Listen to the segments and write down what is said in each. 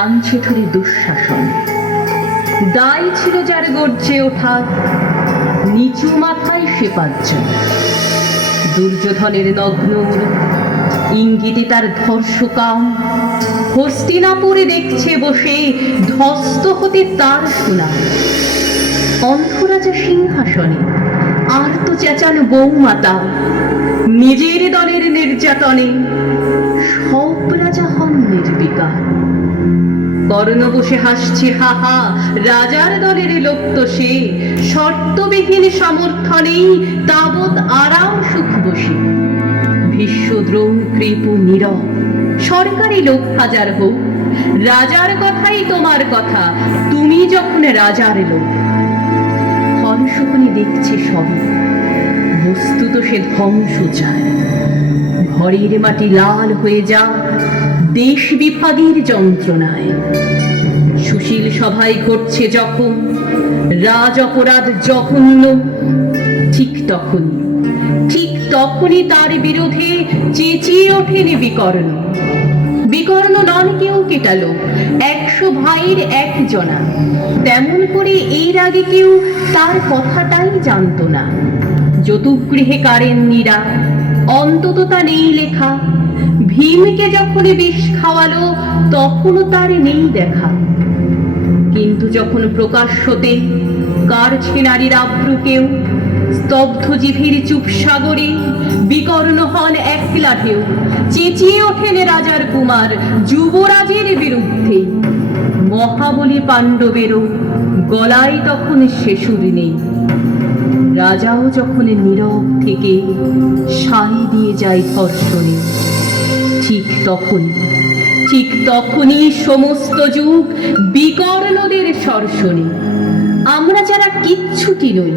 টানছে ধরে দুঃশাসন। দায় ছিল যার গর্জে ওঠার, নিচু মাথায় সে পাঁচজন। দুর্যোধনের নগ্ন ইঙ্গিতে তার ধর্ষকাম হস্তিনাপুরে দেখছে বসে ধ্বস্ত হতে তার সুনাম। অন্ধরাজা সিংহাসনে আর তো চেঁচান বৌমাতা, নিজের দলের নির্যাতনে সব রাজা হন নির্বিকার। কর্ণ বসে হাসছে হা হা, রাজার দলের লোক তো সে, শর্তবিহীন সমর্থনেই তাবৎ আরাম সুখ বসে। ভীষ্ম দ্রোণ কৃপ নীরব, সরকারি লোক হাজার হোক, রাজার কথাই তোমার কথা, তুমি যখন রাজার লোক। হর্ষকনে দেখছে সব, বস্তুত সে ধ্বংস চায়। ঘরের মাটি লাল হয়ে যা দেশ বিভাগের যন্ত্রণায়। সুশীল সভায় ঘটছে যখন রাজ অপরাধ জঘন্য, ঠিক তখনই তার বিরোধে চেঁচিয়ে ওঠেন বিকর্ণ। বিকর্ণ নন কেউ কেটালো, 100 ভাইয়ের একজনা। তেমন করে এর আগে কেউ তার কথাটাই জানতো না। যতুগৃহে কারেন নীরা, অন্তত তা নেই লেখা। ভীমকে যখন বিষ খাওয়ালো তখনও তার নেই দেখা। কিন্তু যখন প্রকাশ্যতে কারছে নারীর আব্রু কেউ, স্তব্ধ জিভের চুপ সাগরে বিকর্ণ হন একলা ঢেউ। চেঁচিয়ে ওঠেন রাজার কুমার যুবরাজের বিরুদ্ধে। মহাবলী পাণ্ডবেরও গলায় তখন সে সুর নেই। রাজাও যখন নীরব থেকে সায় দিয়ে যায় ধর্ষণে, ঠিক তখনই সমস্ত যুগ বিকর্ণদের সর্ষণে। আমরা যারা কিচ্ছুটি নই,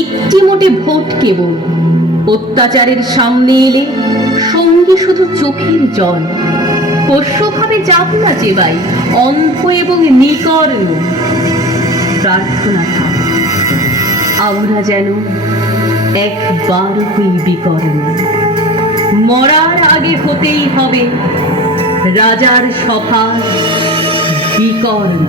একটি মোটে ভোট কেবল, অত্যাচারের সামনে এলে সঙ্গে শুধু চোখের জল। পোষ্যভাবে যাব না চেবাই অন্ধ এবং নিকর্ণ। প্রার্থনা থাক আমরা যেন একবার হই বিকর্ণ। মরার আগে হতেই হবে রাজার সভার বিকর্ণ।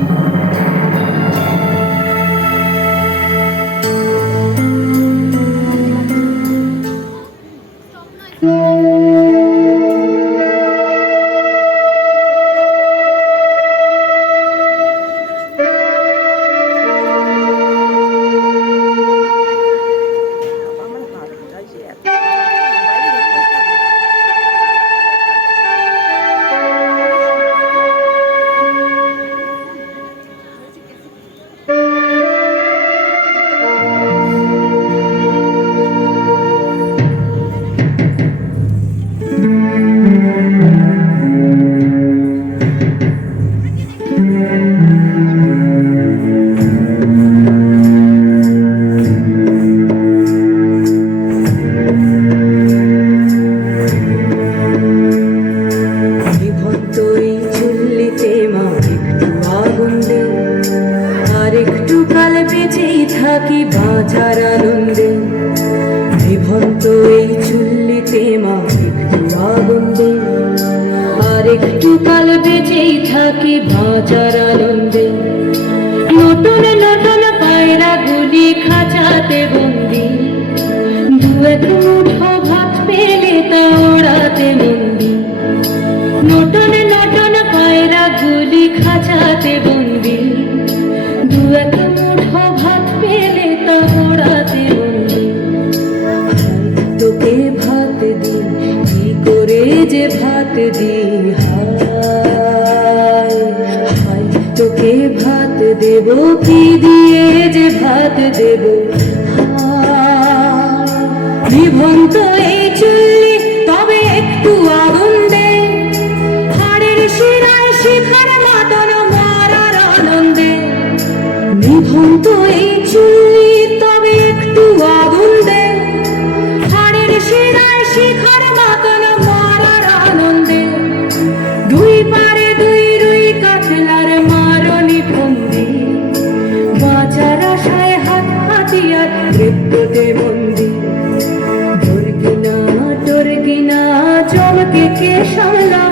চমকে কে সামলা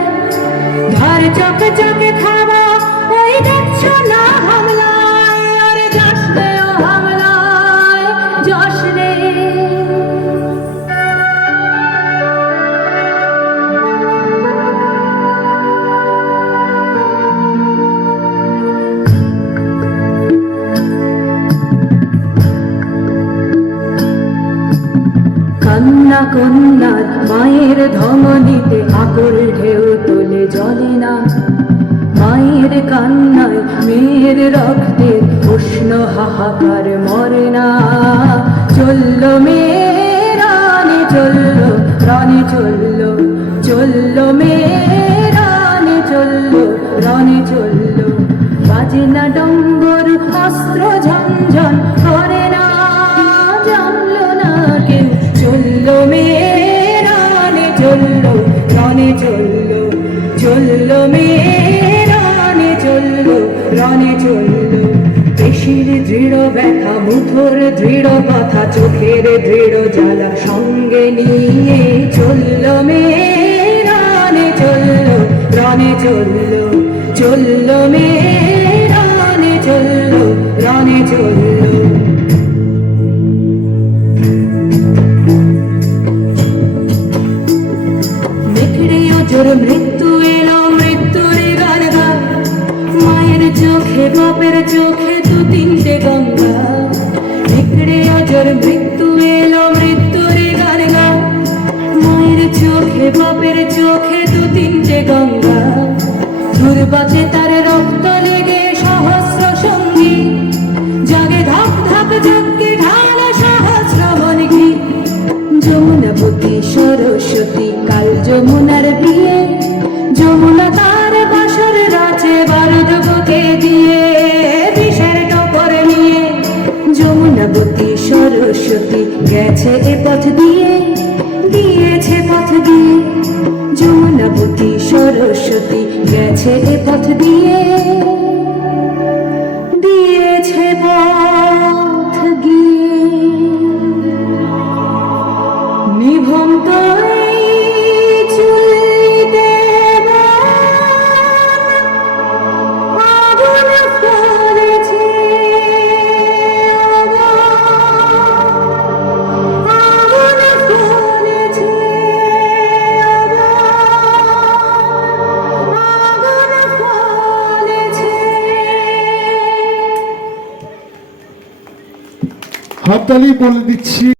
ধার চকে চকে খাওয়া সোনা হামলায়, আরে যাস রে ও হামলায়, যাস রে। কান্না কন্যার মায়ের ধমনীতে আকুল ঢেউ তোলে জলে না, মায়ের কান্নায় মেয়ের রক্তের উষ্ণ হাহাকার মরে না। চলল মেয়ে রানে চলল, রানে চলল, চলল মেয়ে রানে চলল, রানে চলল। বাজে না ডম্বর অস্ত্র ঝনঝন করে না, জানলো না কেউ। চলল মেয়ে রানে চলল, রানে চলল, চলল মেয়ে রানে চলল, রানে চলল। পেশির দৃঢ় ব্যথা, মুঠোর দৃঢ় কথা, চোখের দৃঢ় জ্বালা সঙ্গে নিয়ে চলল মেয়ে রানে চলল, রানে চলল, চলল মেয়ে রানে চলল, রানে চলল। তোর মৃত্যু এলো, মৃত্যুর গান গায়, মায়ের চোখে বাপের চোখে দু তিনটে গঙ্গা। নিকড়ে অজর মৃত্যু এলো, মৃত্যুর গান গায়, মায়ের চোখে বাপের চোখে দু তিনটে গঙ্গা। ধুর বাজে তার রক্ত লেগে সহস্র সঙ্গী, জাগে ধাপ ধাপ যজ্ঞে ঢাল সহস্র মনঘি। যমুনাবতী সরস্বতী কাল যমুনার বিয়ে, যমুনা তার বাসর রাজে বারুদ বুকে দিয়ে, বিষের টপর নিয়ে। যমুনাবতী সরস্বতী গেছে এ পথ দিয়ে, দিয়েছে পথ দিয়ে। যমুনাবতী সরস্বতী গেছে এ পথ দিয়ে, দিয়েছে পথ গিয়ে। নিভন্ত হাততালি বলে দিচ্ছি।